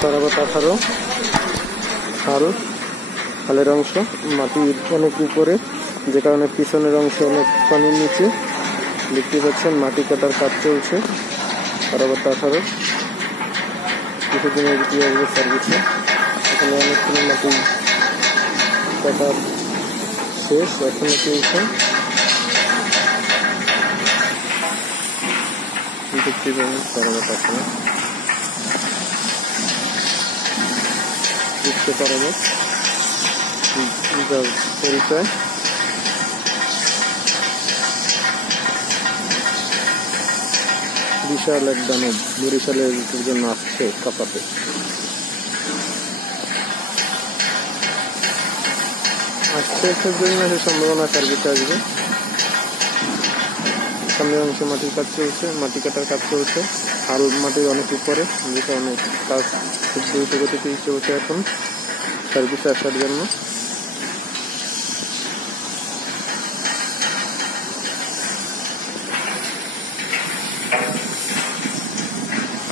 বরাবর 18 হালের অংশ মাটির অনেক উপরে, যে কারণে পিছনের অংশ অনেক পানির নিচে। দেখতে পাচ্ছেন মাটি কাটার কাজ চলছে। বরাবর 18 কিছুদিনের ভিতরে আসবে সার্ভিসে। এখানে অনেকগুলো মাটি কাটার শেষ, এখনো চলছে। দেখতে পাবেন বরাবর 18 বুঝতে পারবে পরিচয়। বিশাল এক দানব বরিশালের জন্য আসছে কাপাতে। আসছে জন্য সে সম্ভাবনা সার্ভিসে আসবে। সামনের অংশে মাটির কাজ চলছে, মাটি কাটার কাজ চলছে। হাল মাটির অনেক উপরে, যে কারণে কাজ খুব দ্রুত গতিতে চলছে এখন সার্ভিসে আসার জন্য।